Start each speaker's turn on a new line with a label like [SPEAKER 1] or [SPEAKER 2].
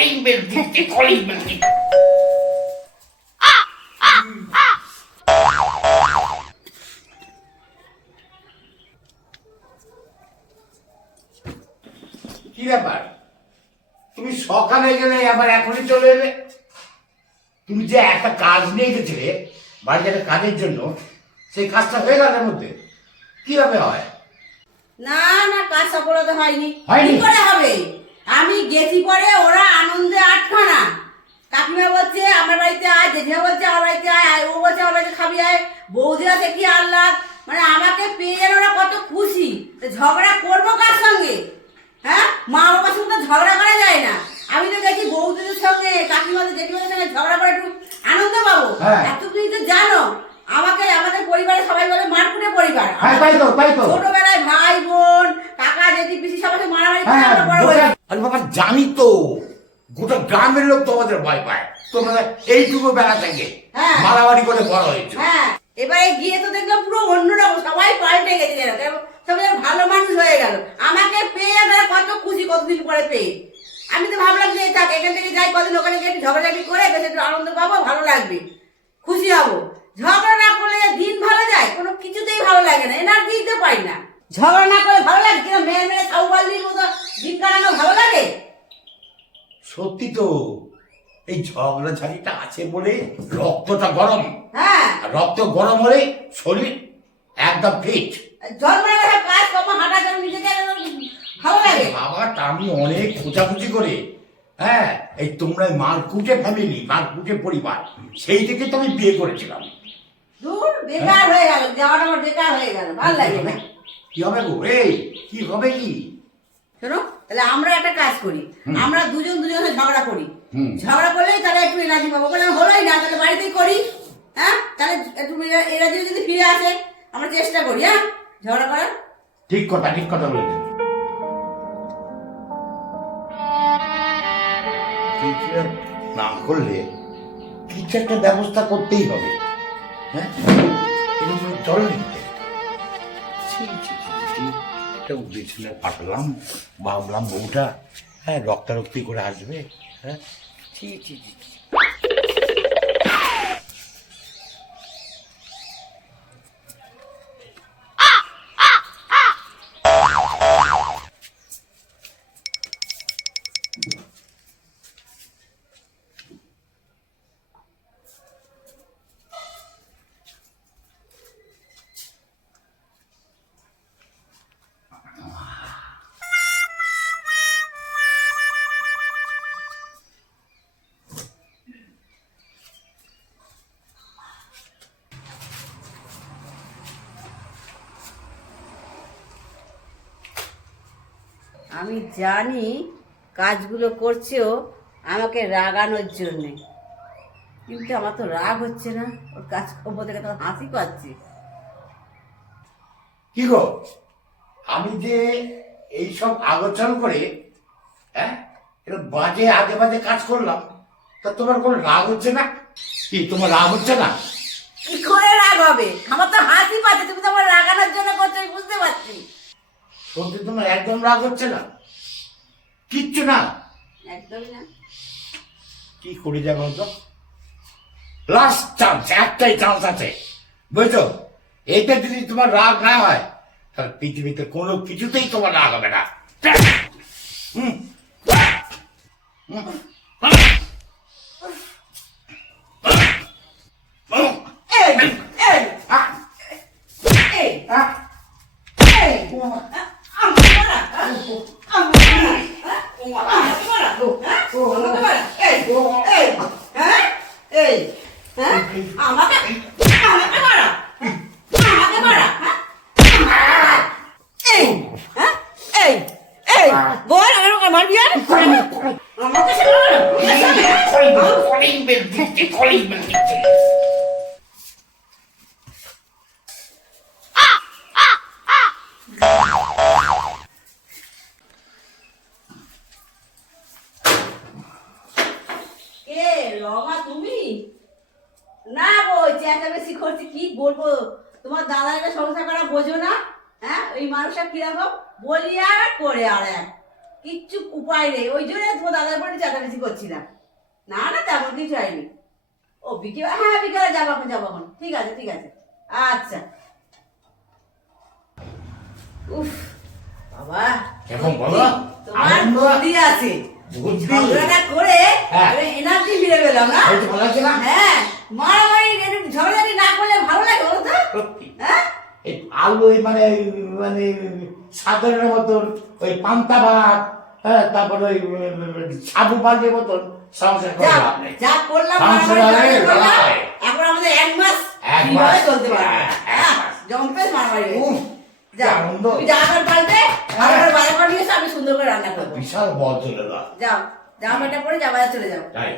[SPEAKER 1] Calling bell দিচ্ছে calling bell দিচ্ছে। কি ব্যাপার? তুমি সকালে গেলে আবার এখনই চলে এলে? তুমি যে একটা কাজ নিয়ে গেছিলে বাড়িতে একটা কাজের জন্য সেই কাজটা হয়ে গেল এর মধ্যে। কীভাবে হয়?
[SPEAKER 2] না না কাজ সফলতা হয়নি।
[SPEAKER 1] হয়নি?
[SPEAKER 2] করে হবে? আমি গেছি পরে ওরা আনন্দে আটখানা। কাকিমা বলছে আমার বাড়িতে আয় জেঠিমা বলছে আমার বাড়িতে আয় ও বলছে আমার বাড়িতে খাবি আয়। বৌদিরা দেখি আল্লাহ মানে আমাকে পেয়ে ওরা কত খুশি। তো ঝগড়া করব কার সঙ্গে? হ্যাঁ? মা বাবার সঙ্গে তো ঝগড়া করা যায় না। আমি তো গেছি বৌদিদের সঙ্গে কাকিমাদের জেঠিমাদের সঙ্গে ঝগড়া করে একটু আনন্দ পাবো।
[SPEAKER 1] হ্যাঁ।
[SPEAKER 2] এত তুমি তো জানো আমাকে আমাদের পরিবারে সবাই বলে মারকুটে পরিবার।
[SPEAKER 1] হ্যাঁ তাই তো তাই তো
[SPEAKER 2] ছোটবেলায় ভাই বোন কাকা জেঠি পিসি সবাই মারামারি করে
[SPEAKER 1] হ্যাঁ
[SPEAKER 2] আমরা বড়
[SPEAKER 1] গোটা-
[SPEAKER 2] হয়েছি
[SPEAKER 1] আরে বাবা জানি তো গোটা গ্রামের লোক তোমাদের ভয় পায়। তোমরা এইটুকু বেলা থেকে
[SPEAKER 2] হ্যাঁ।
[SPEAKER 1] মারামারি করে বড় হয়েছে।
[SPEAKER 2] হ্যাঁ এবারে গিয়ে তো দেখলাম পুরো অন্যরকম সবাই পাল্টে গেছে সবাই ভালো মানুষ হয়ে গেল। আমাকে পেয়ে কত খুশি কতদিন পরে পেয়ে। আমি তো ভাবলাম যে থাক এখান থেকে যাই কদিন ওখানে গিয়ে ঝগড়াঝাটি করে বেশ একটু আনন্দ পাবো ভালো লাগবে। খুশি হব। ঝগড়া না করলে দিন ভালো যায় কোনো কিছুতেই ভালো লাগে না এনার্জি দিতে পারি না। ঝগড়া না করে ভালো লাগে কিনা মেয়ে মেয়ে খাউ বাল্লির মতো দিন কাটানো ভালো লাগে?
[SPEAKER 1] সত্যি তো এই ঝগড়া ঝাড়িটা আছে বলে রক্তটা গরম।
[SPEAKER 2] হ্যাঁ।
[SPEAKER 1] রক্ত গরম হলে শরীর একদম ফিট
[SPEAKER 2] জন্মের কাজ কম হাঁটা চল নিজেকে ভালো লাগে।
[SPEAKER 1] বাবাটা আমি অনেক খোঁজাখুঁজি করে হ্যাঁ এই তোমরা মারকুটে ফ্যামিলি মারকুটে পরিবার সেই থেকে তো আমি বিয়ে করেছিলাম।
[SPEAKER 2] দূর বেকার হয়ে গেল যাওয়াটা আমার বেকার হয়ে গেল ভালো লাগে না।
[SPEAKER 1] কি হবে গো? এই কি হবে কি?
[SPEAKER 2] শোনো তাহলে আমরা একটা কাজ করি আমরা দুজন দুজনের সাথে ঝগড়া করি।
[SPEAKER 1] হুম।
[SPEAKER 2] ঝগড়া করলেই তাহলে একটু এনার্জি পাবো। বলে হলোই না তাহলে বাড়িতেই করি হ্যাঁ? তাহলে একটু এনার্জি যদি ফিরে আসে আমরা চেষ্টা করি হ্যাঁ? ঝগড়া করার?
[SPEAKER 1] ঠিক কথা ঠিক কথা বলেছেন। না করলে কিছু একটা ব্যবস্থা করতেই হবে হ্যাঁ? এরকম চলে নিতে। একটা বিছানায় পাঠালাম ভাবলাম বউটা হ্যাঁ রক্তারক্তি করে আসবে হ্যাঁ? ঠিক ঠিক ছি।
[SPEAKER 2] আমি জানি কাজগুলো করছেও আমাকে রাগানোর জন্যে। কিন্তু আমার তো রাগ হচ্ছে না। ওর কাজ করব দেখে তো হাসি পাচ্ছি।
[SPEAKER 1] কি গো? আমি যে এইসব আগোচন করে হ্যাঁ এটা বাজে আগে বাজে কাজ করলাম তা তোমার কোনো রাগ হচ্ছে না? কি তোমার রাগ হচ্ছে না?
[SPEAKER 2] কি করে রাগ হবে আমার তো হাসি পাচ্ছে তুমি তো আমার রাগানোর জন্য করছ আমি বুঝতে পারছি
[SPEAKER 1] সত্যি তোমার একদম রাগ হচ্ছে না? কিচ্ছু না?
[SPEAKER 2] একদমই না।
[SPEAKER 1] কি করি যা বলতো লাস্ট চান্স একটাই চান্স আছে। বুঝছ? এটা যদি তোমার রাগ না হয় তাহলে পৃথিবীতে কোনো কিছুতেই তোমার রাগ হবে না। হুম। হুম।
[SPEAKER 2] এই এই
[SPEAKER 1] আহ,
[SPEAKER 2] এই
[SPEAKER 1] আহ,
[SPEAKER 2] এই আমাকে মারা হ্যাঁ? আমাকে মারা হ্যাঁ? আমাকে মারা হ্যাঁ? আমাকে মারা এই এই হ্যাঁ এই হ্যাঁ আমাকে আমাকে মারা আমাকে মারা হ্যাঁ এই হ্যাঁ এই এই বল আমাকে মারবি আর আমাকে সে মারা
[SPEAKER 1] কলিং বেল, কলিং
[SPEAKER 2] কে রমা না গো চেঁচামেচি করছি, কি তোমার করা বোঝো না হ্যাঁ? ওই মানুষটা আর করে আর এক। কিচ্ছু উপায় নেই। ওই জন্য তোমার দাদার বাড়ি চাটাবেশি করছিলাম না না, তেমন কিছু হয়নি। ও বিকেল হ্যাঁ বিকেলে যাব এখন যাব এখন। ঠিক আছে ঠিক আছে। আচ্ছা। উফ বাবা।
[SPEAKER 1] কেমন বলো?
[SPEAKER 2] তোমার বুদ্ধি আছে? ঝগড়াটা করে
[SPEAKER 1] হ্যাঁ।
[SPEAKER 2] এনার্জি ফিরে পেলাম না? হ্যাঁ। মারামারি একটু ঝগড়াঝাটি না করলে ভালো লাগে বলো তো। হ্যাঁ?
[SPEAKER 1] এই আলু মানে মানে মতন ওই পান্তা ভাত হ্যাঁ তারপরে ওই সাবু মতন সংসার
[SPEAKER 2] যা করলাম। এখন আমাদের এক মাস
[SPEAKER 1] এক মাস।
[SPEAKER 2] চলতে পারবে
[SPEAKER 1] হ্যাঁ,
[SPEAKER 2] হ্যাঁ, মারামারি
[SPEAKER 1] আনন্দ।
[SPEAKER 2] যা আবার পাল্টে
[SPEAKER 1] হ্যাঁ।
[SPEAKER 2] আবার নিয়ে আমি সুন্দর করে রান্না করব
[SPEAKER 1] বিশাল বল চলে
[SPEAKER 2] যাও যাও জামাটা পরে যা চলে যাও
[SPEAKER 1] তাই